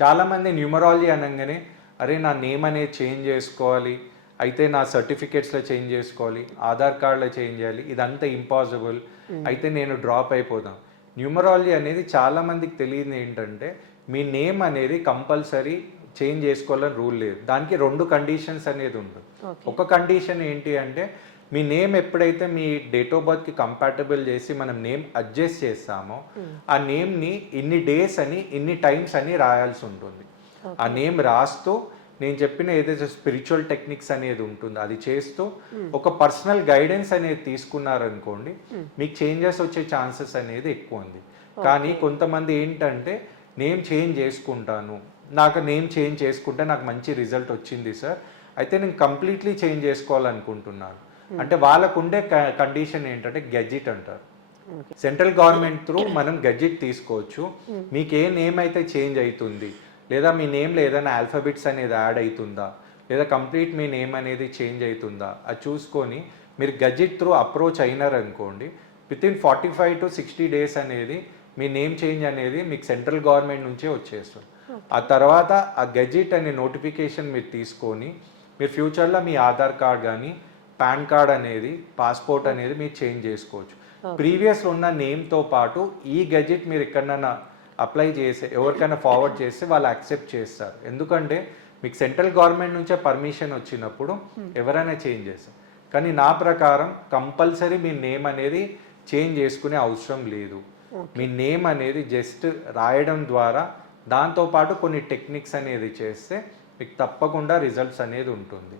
చాలామంది న్యూమరాలజీ అనగానే అరే నా నేమ్ అనేది చేంజ్ చేసుకోవాలి, అయితే నా సర్టిఫికేట్స్లో చేంజ్ చేసుకోవాలి, ఆధార్ కార్డులో చేంజ్ చేయాలి, ఇదంతా ఇంపాసిబుల్, అయితే నేను డ్రాప్ అయిపోదాం. న్యూమరాలజీ అనేది చాలామందికి తెలియదు ఏంటంటే మీ నేమ్ అనేది కంపల్సరీ చేంజ్ చేసుకోవాలని రూల్ లేదు. దానికి 2 కండిషన్స్ అనేది ఉంటుంది. ఒక కండిషన్ ఏంటి అంటే మీ నేమ్ ఎప్పుడైతే మీ డేట్ ఆఫ్ బర్త్కి కంపాటబుల్ చేసి మనం నేమ్ అడ్జస్ట్ చేస్తామో ఆ నేమ్ని ఇన్ని డేస్ అని ఇన్ని టైమ్స్ అని రాయాల్సి ఉంటుంది. ఆ నేమ్ రాస్తూ నేను చెప్పిన ఏదైతే స్పిరిచువల్ టెక్నిక్స్ అనేది ఉంటుందో అది చేస్తూ ఒక పర్సనల్ గైడెన్స్ అనేది తీసుకున్నారనుకోండి మీకు చేంజెస్ వచ్చే ఛాన్సెస్ అనేది ఎక్కువ ఉంది. కానీ కొంతమంది ఏంటంటే నేమ్ చేంజ్ చేసుకుంటాను, నాకు నేమ్ చేంజ్ చేసుకుంటే నాకు మంచి రిజల్ట్ వచ్చింది సార్, అయితే నేను కంప్లీట్లీ చేంజ్ చేసుకోవాలనుకుంటున్నాను అంటే వాళ్ళకు ఉండే కండిషన్ ఏంటంటే గెజిట్ అంటారు. సెంట్రల్ గవర్నమెంట్ త్రూ మనం గెజిట్ తీసుకోవచ్చు. మీకు ఏ నేమ్ అయితే చేంజ్ అవుతుంది, లేదా మీ నేమ్లో ఏదైనా ఆల్ఫాబెట్స్ అనేది యాడ్ అవుతుందా, లేదా కంప్లీట్ మీ నేమ్ అనేది చేంజ్ అవుతుందా అది చూసుకొని మీరు గెజిట్ త్రూ అప్రోచ్ అయినారనుకోండి వితిన్ 45 to 60 days అనేది మీ నేమ్ చేంజ్ అనేది మీకు సెంట్రల్ గవర్నమెంట్ నుంచే వచ్చేస్తుంది. ఆ తర్వాత ఆ గెజిట్ అనే నోటిఫికేషన్ మీరు తీసుకొని మీరు ఫ్యూచర్లో మీ ఆధార్ కార్డ్ కానీ పాన్ కార్డ్ అనేది పాస్పోర్ట్ అనేది మీరు చేంజ్ చేసుకోవచ్చు. ప్రీవియస్ ఉన్న నేమ్తో పాటు ఈ గెజిట్ మీరు ఎక్కడైనా అప్లై చేసి ఎవరికైనా ఫార్వర్డ్ చేస్తే వాళ్ళు యాక్సెప్ట్ చేస్తారు. ఎందుకంటే మీకు సెంట్రల్ గవర్నమెంట్ నుంచే పర్మిషన్ వచ్చినప్పుడు ఎవరైనా చేంజ్ చేస్తారు. కానీ నా ప్రకారం కంపల్సరీ మీ నేమ్ అనేది చేంజ్ చేసుకునే అవసరం లేదు. మీ నేమ్ అనేది జస్ట్ రాయడం ద్వారా దాంతోపాటు కొన్ని టెక్నిక్స్ అనేది చేస్తే మీకు తప్పకుండా రిజల్ట్స్ అనేది ఉంటుంది.